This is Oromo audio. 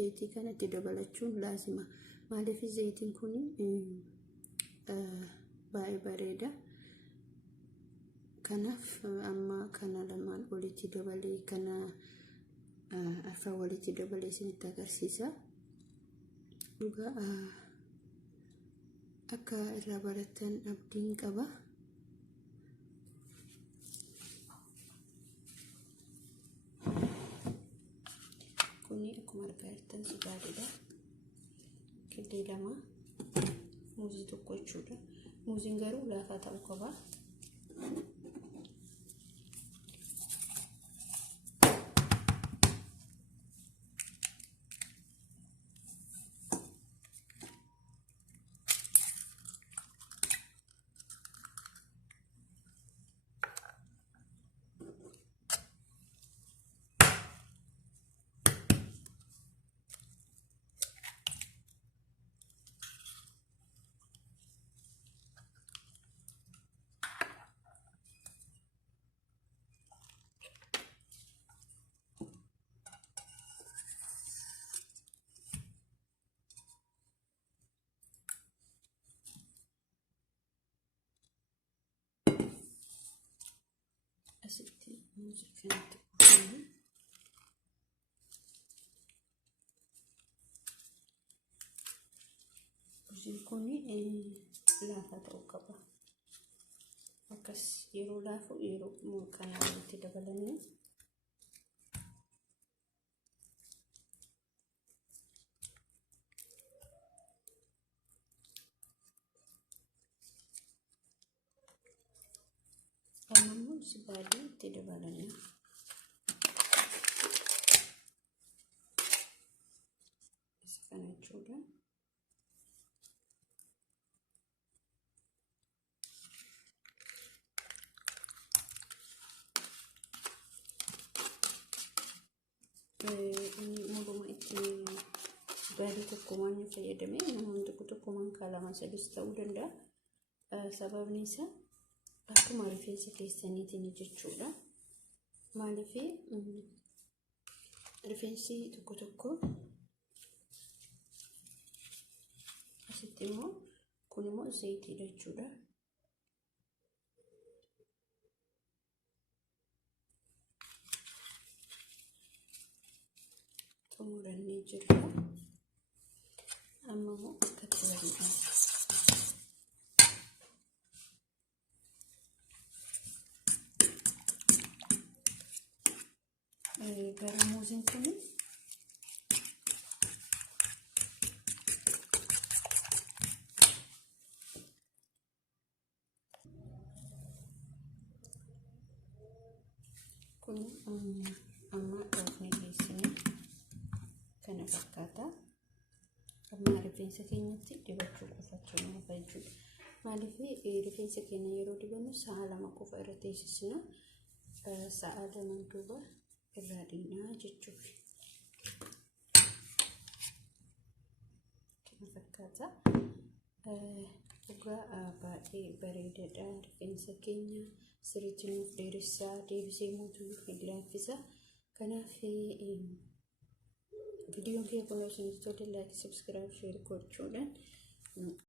zayitii kanatti dabalachuun laazima. Maaliif zayitiin kun baay'ee bareeda. Kanaaf amma kana lamaan walitti dabalee kana afaan walitti dabalee isinitti agarsiisa. Dhugaa akka irraa baratan abdiin qaba. Kuni akkuma argaa jirtan subaadidha. Killee lama muuzii tokko jechuudha. Muuziin garuu laafaa ta'uu qaba. Asitti muuzii kanatti kuufanii muuziin kun laafaa ta'uu qaba. Akkas yeroo laafu yeroo kana walitti dabalanii ammoo subaadii itti dabalanii isa kana jechuudha. Muluma itti subaadii tokkummaan fayyadamee namoonni tokkummaan kalama sadis ta'uu danda'a. Sababni isaa akkuma rifeensa keessaniitiin jechuudha. Maaliif rifeensi tokko asitti immoo kun immoo zayitiidha jechuudha. Xumuranii jirra. Amma immoo akkatti waliidha. Gara muuziin kun amma dhoofnee geessinee kana fakkaata. Amma rifeensa keenyatti dibachuu qofachuu nama fayyadudha. Maaliif rifeensa keenya yeroo dibannu sa'a lama qofa irra teessisna. Sa'a lamaan duuba irraa dhiinaa jechuudha. Kana fakkaata. Dhugaa baay'ee bareedaadha. Rifeensa keenya sirriitti nuuf dheeressaa, deebisee muutuu hin laaffisa. Kanaaf viidiyoon kee kun isinitti tole, like, subscribe, share gochuudhaan